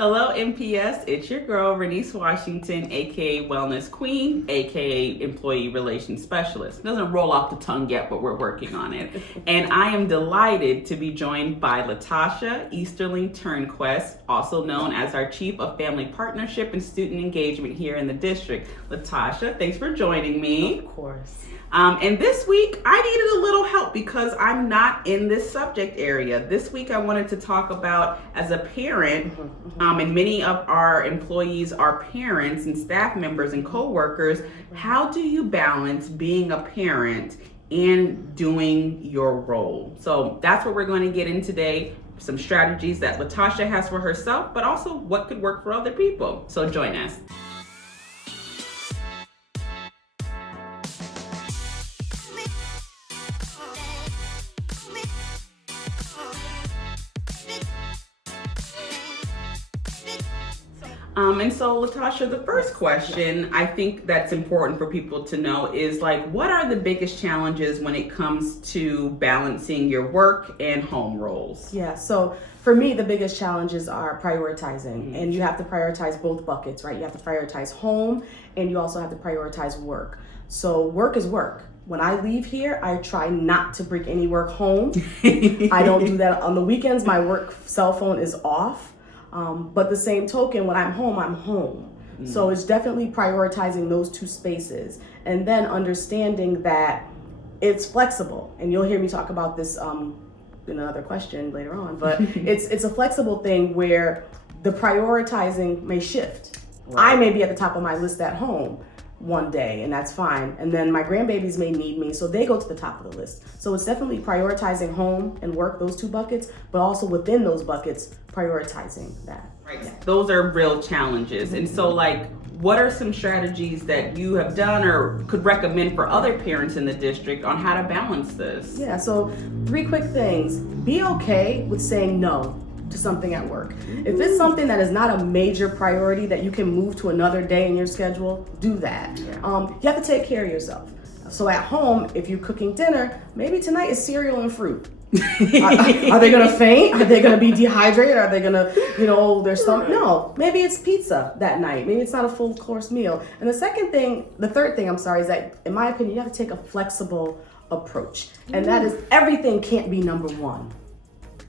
Hello, MPS. It's your girl, Renice Washington, aka Wellness Queen, aka Employee Relations Specialist. Doesn't roll off the tongue yet, but we're working on it. And I am delighted to be joined by Latasha Easterling Turnquest, also known as our Chief of Family Partnership and Student Engagement here in the district. Latasha, thanks for joining me. Of course. And this week, I needed a little help because I'm not in this subject area. This week, I wanted to talk about, as a parent, and many of our employees are parents and staff members and co-workers, how do you balance being a parent and doing your role? So that's what we're going to get in today. Some strategies that Latasha has for herself, but also what could work for other people. So join us. And so, Latasha, the first question I think that's important for people to know is what are the biggest challenges when it comes to balancing your work and home roles? Yeah, so for me, the biggest challenges are prioritizing, and you have to prioritize both buckets, right? You have to prioritize home, and you also have to prioritize work. So work is work. When I leave here, I try not to bring any work home. I don't do that on the weekends. My work cell phone is off. But the same token, when I'm home, I'm home. So it's definitely prioritizing those two spaces and then understanding that it's flexible. And you'll hear me talk about this in another question later on, but it's a flexible thing where the prioritizing may shift. Right. I may be at the top of my list at home one day, and that's fine. And then my grandbabies may need me, so they go to the top of the list. So it's definitely prioritizing home and work, those two buckets, but also within those buckets, prioritizing that. Right. Yeah. Those are real challenges. And so what are some strategies that you have done or could recommend for other parents in the district on how to balance this? Yeah, so 3 quick things. Be okay with saying no to something at work. If it's something that is not a major priority that you can move to another day in your schedule, do that. Yeah. You have to take care of yourself. So at home, if you're cooking dinner, maybe tonight is cereal and fruit. Are they gonna faint? Are they gonna be dehydrated? Are they gonna, there's some, no, maybe it's pizza that night. Maybe it's not a full course meal. And the third thing, is that in my opinion, you have to take a flexible approach. And that is everything can't be number one.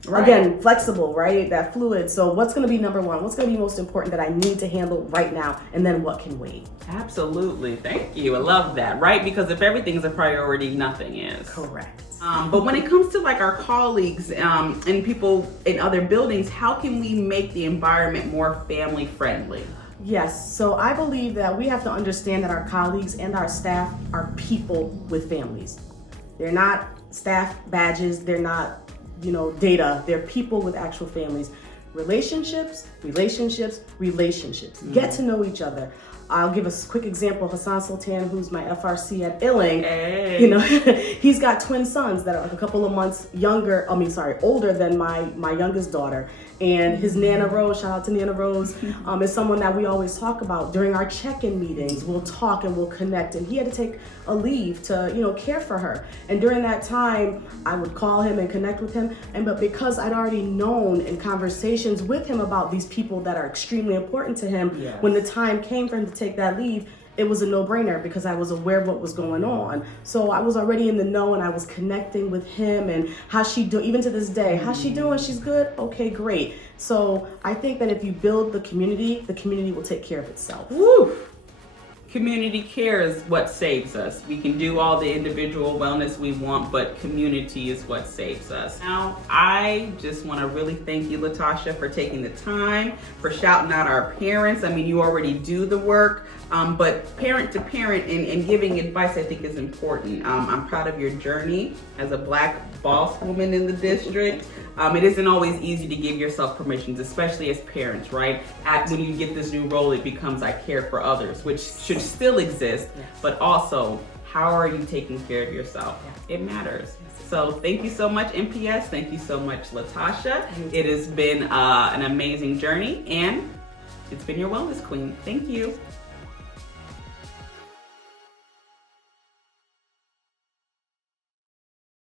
Right. Again, flexible, right? That fluid. So what's going to be number one? What's going to be most important that I need to handle right now? And then what can wait? Absolutely. Thank you. I love that, right? Because if everything's a priority, nothing is. Correct. But when it comes to our colleagues and people in other buildings, how can we make the environment more family friendly? Yes. So I believe that we have to understand that our colleagues and our staff are people with families. They're not staff badges. They're not data. They're people with actual families. Relationships. Get to know each other. I'll give a quick example. Hassan Sultan, who's my FRC at Illing, he's got twin sons that are a couple of months older than my youngest daughter. And his Nana Rose, shout out to Nana Rose, is someone that we always talk about during our check-in meetings. We'll talk and we'll connect. And he had to take a leave to, care for her. And during that time, I would call him and connect with him. But because I'd already known in conversations with him about these people that are extremely important to him, when the time came for him to take that leave, it was a no-brainer because I was aware of what was going on. So I was already in the know and I was connecting with him and how's she doing, even to this day, how's she doing? She's good? Okay, great. So I think that if you build the community will take care of itself. Woo! Community care is what saves us. We can do all the individual wellness we want, but community is what saves us. Now, I just want to really thank you, Latasha, for taking the time, for shouting out our parents. I mean, you already do the work, but parent to parent and giving advice, I think, is important. I'm proud of your journey as a Black boss woman in the district. It isn't always easy to give yourself permissions, especially as parents, right? When you get this new role, it becomes I care for others, which should still exist, but also how are you taking care of yourself? It matters. So thank you so much, MPS. Thank you so much, Latasha. It has been an amazing journey, and it's been your Wellness Queen. Thank you.